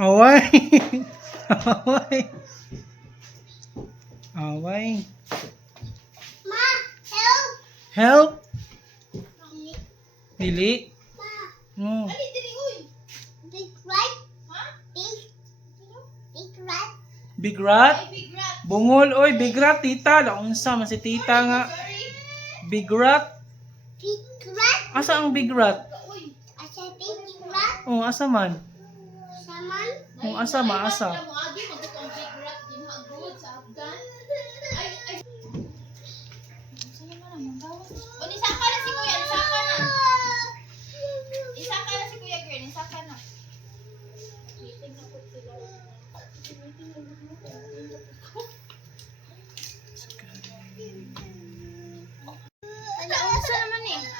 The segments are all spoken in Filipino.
Away. Away. Away. Ma, help. Help. Dili. Ma, No. big rat. Big rat. Big rat. Big rat. Bungol oy, big rat tita. Launsa man si tita nga. Big rat. Big rat. Asa ang big rat? Asa big rat. Oh, asa man? Saman. Oh, asa maasa.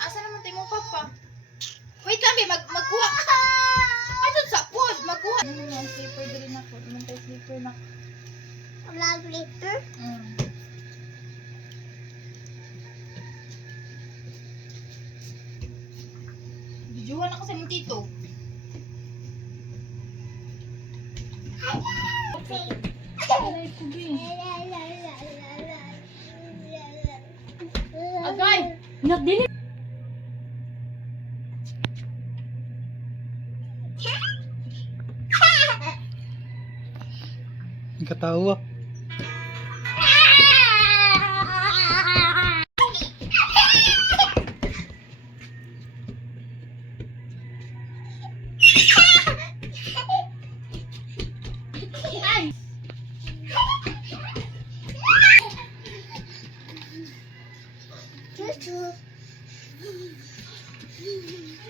Asa naman tayo mo papa? Wait lang, magkuha. Ano sa pod? Magkuha. Slipper din ako. Naman tayo slipper na. Wala glitter? Bidyuhan ako sa mong tito. Alay ko, be. Agay! Nagdili! Katawa.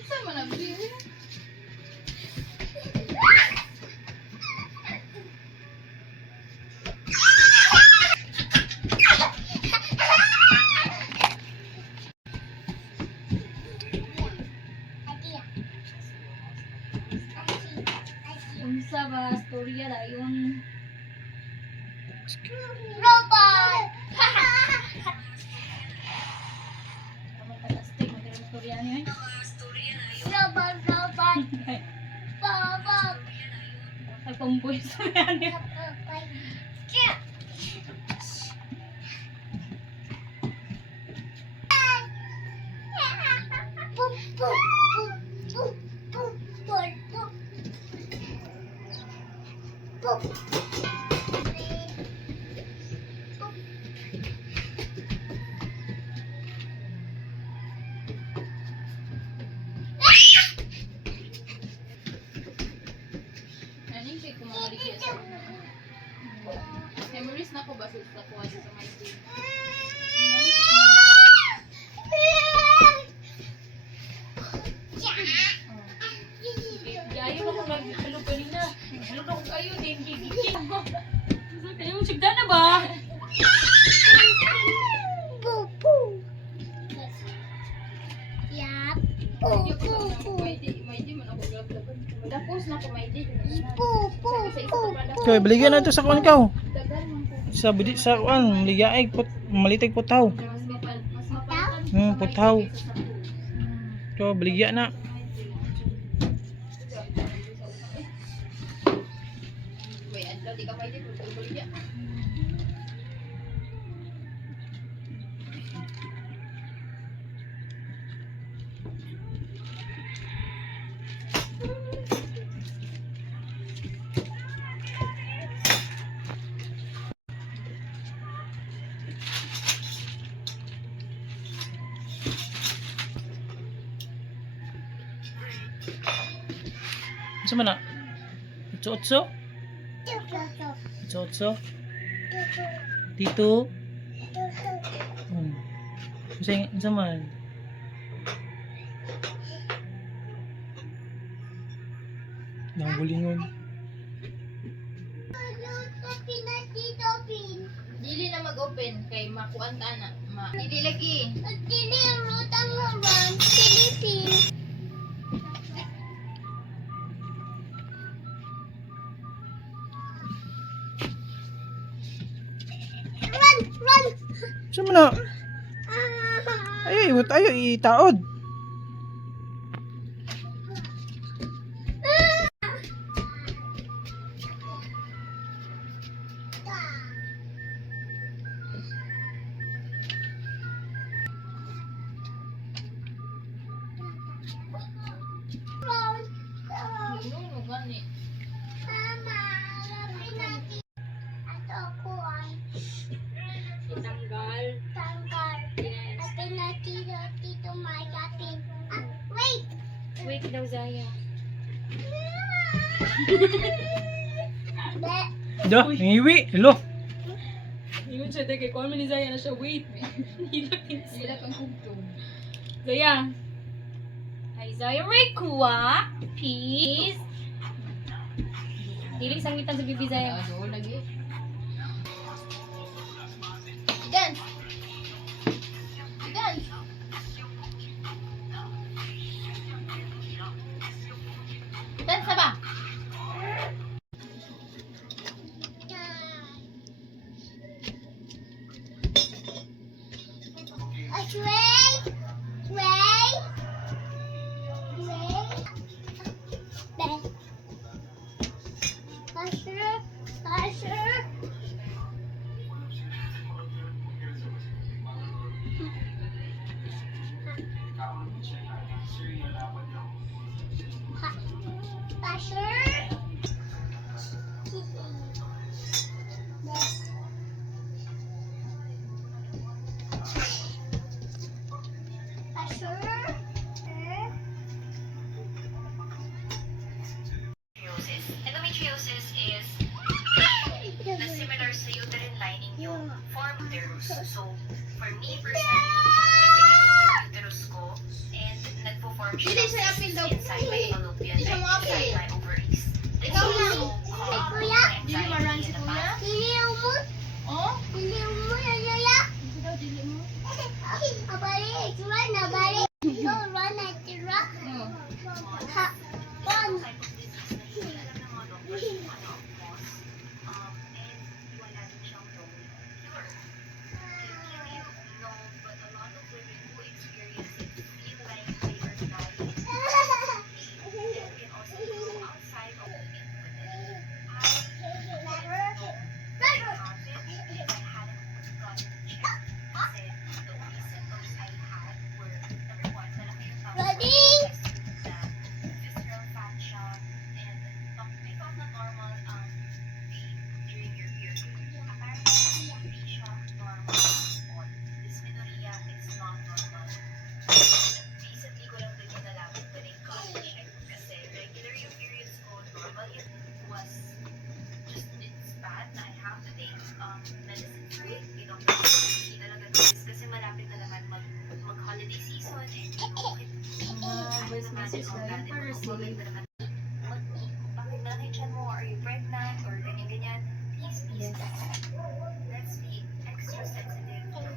Saan mo nabili? Unsa ba storya dayon? Robot! Kamu tagastig mo dirong storya niyo. Robot, robot. Robot. Nagkumpuy storya niyo. Boop, boop, boop, boop, boop, boop, boop. Ani siya kumaligya sa memories na ko ba sa kuha sa my day. Gayo na ko naghalog kanina. Halog ako kayo din gigigil ko. Kayo sigda na ba? Boop, boop. Yap. Boop, boop, boop. May di man ako gaglaban. Tapos na ko may di. Boop, boop, boop. Kay baligyan na ito sa kuan kaw. Dagan man ko. Sa budi sa kuan, ligaig put malitag putaw. Mas mapalitan. Putaw. So baligyan na. May adlaw di ka may di buligya. Sa mana? Otso-otso? Tutu, Otso-otso? tutu, Tito? tutu. Sa man? Nang bulingon. Ano sa Pinas Ben kay makuan ta na. Dili lagi. Saan mo na? Ay, iwat ayo, itaod. Ano gani? Tanggal. Wait daw, Zaya. Da, iwi. Hello. Yun siya, kay call mo ni Zaya na siya, wait. Hilak Sila kang hugtong. Zaya. Hi, Zaya. Rekua. Peace. Diling sangitan sa bibi, Zaya. Do lagi. Dance. Dance. Dance na ba? Endometriosis is na similar sa uterine lining yung form of uterus. So, for me personally, nagbiganin yung uterus ko and nagpo-form siya Dili siya apil daw, inside my kuya. fallopian, Di siya mo apil. inside my ovaries. This Ikaw is lang. also caused Kuya? by Dili anxiety maran si in the kuya? past. Oh? Dili daw, dili mo. Type of disease na alam ng mga doctors kung ano ang cause, and wala din siyang known cure. Can kill you? No, but a lot of women who experience it feel like they are dying. It can also go outside of the infinite. I didn't know I have it if I hadn't gotten checked. Kasi the only symptoms I had were, number one, malaki yung tawag na visceral fat siya, and they found na normal ang pain during your period. Apparently, hindi siya normal on dysmenorrhea, it's not normal. Recently ko lang din yung nalaman when I got checked kasi regular yung periods ko, normal it was just, it's bad na I have to take medicine for it. You know, hindi talaga kasi malapit na naman mag-holiday season and you know, Voice message lang para receive. bakit malaki tiyan mo? Are you pregnant? Or ganyan-ganyan? Please, Yes. let's be extra sensitive and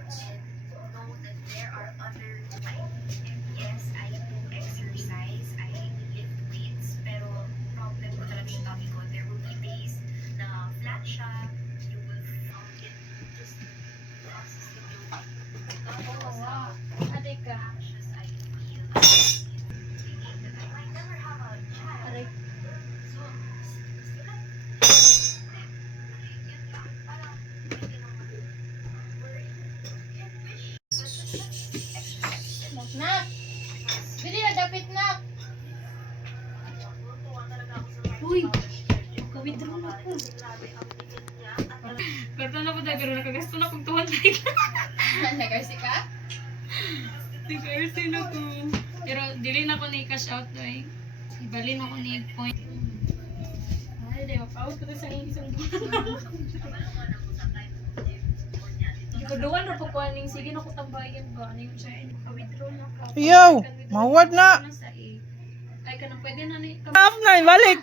know that there are other types. And yes, I do exercise, I lift weights, pero problem ko talaga yung tummy ko. There will be days na flat siya, you will it just crosses the building. Tapos, Aray ka. anxious I feel. Thinking that I might never have a child. Aray. So, sila, yun lang, parang, hindi naman, worry, and wish. But just exercise. Nak! Dili na dapit, nak! Tuwa talaga ako sa Uy! Ka-withdraw na ako. Grabe, ang bigat niya. Karto na po tayo, pero nakagasto na kong 200. Nag-RC ka? Nag-RC na ko. Pero dili na ko ni cash out doy. Ibalin ako ni point. Ay, di mapaut ko to sa isang buwan. Ikaduan na po ko aning sige na ko tambayan ba aning siya withdraw na ka. Yo, mawad na. Ay kanang pwede na ni. Up na, balik.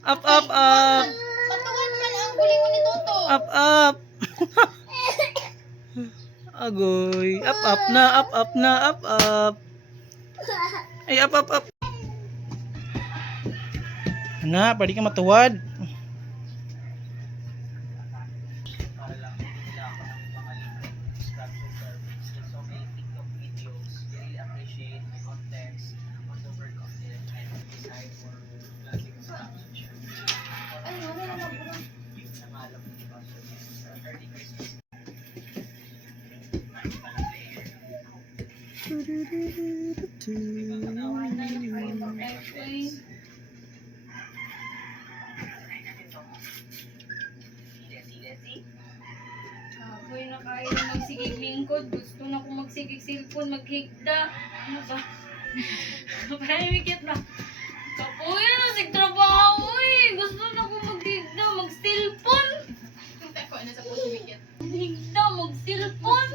Up, up, up. Patuwan man ang huli ko ni Toto. Up, up. Agoy. Up na, up na, up. Ay, up. Na, pwede ka matuwad. para lang nila ako ng mga libreng structured terms. So may TikTok videos, they really appreciate the context on the work of the design or classic structure. Yung nangalam ko diba? So early Christmas. Ako'y nakain na magsigig lingkod. Gusto na akong magsigig cellphone, maghigda. Ano ba? Parang na. Kapuya na sigtrabaho eh. Gusto na akong maghigda, mag-cellphone. Punta ko na sa puso wikit. Higda, mag-cellphone.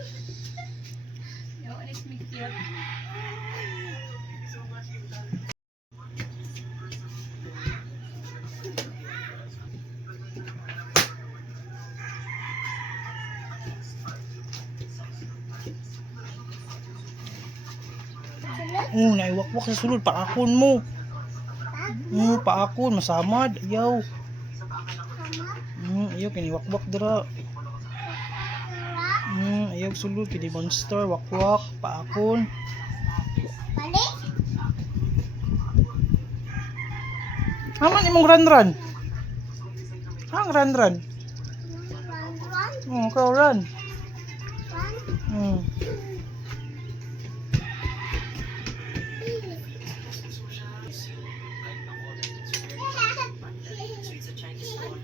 Yaw, alis mikit. Naiwakwak sa sulod. Paakon mo. Paakon. Masamad. Ayaw. Ayaw. Kiniwakwak dira. Ayaw sulod. Kini monster. Wakwak. Paakon. Haman imong run. Hang run. Ikaw run. So it's a Chinese color.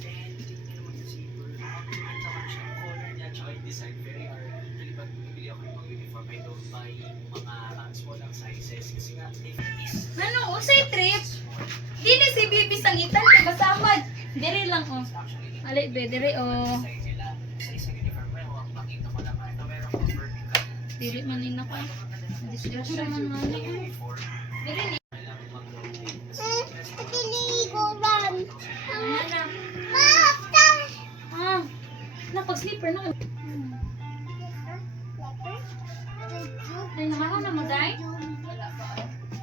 And hindi naman kasi ang naman siya ang color niya tsaka yung design very hard. Actually, pag bibili ako ng mga uniform, I don't buy mga small ang sizes kasi nga is Ano, usay trip? Dili si Bibi sangitan kay masamad. Dire lang oh. actually Ali be, dire oh. design nila sa isang uniform. Well, ang makita ko naman ito meron kang vertical. Dili man nina ko. Disgrasya man man ni. Uniform. Dire ni. Kailangan mag-rotate. Ano na? Ah. Napag sleeper na. Ay, nakahaw na mo, Day? Wala pa.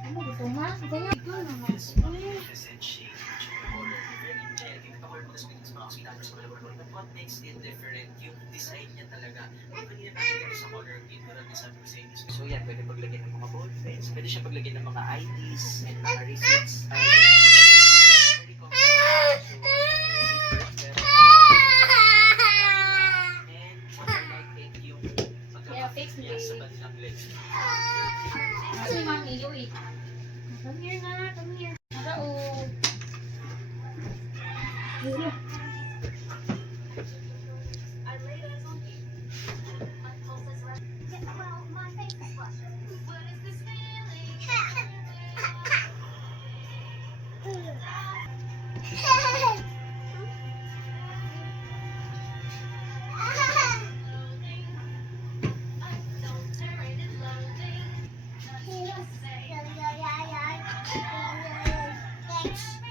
Ano, gusto ma? Kaya, ito na mo. But what makes it different, yung design niya talaga. Yung kanina nakikita sa color kit, parang design ko sa inyo. So yan, pwede paglagyan ng mga ball pens, pwede siya paglagyan ng mga IDs and mga receipts. Very comfortable. So, zipper, pero and what I like it, yung Yeah, fix pagkakapit niya me. sa bandang legs. Kasi mami, Yui. Come here na, come here. Para o. Thanks.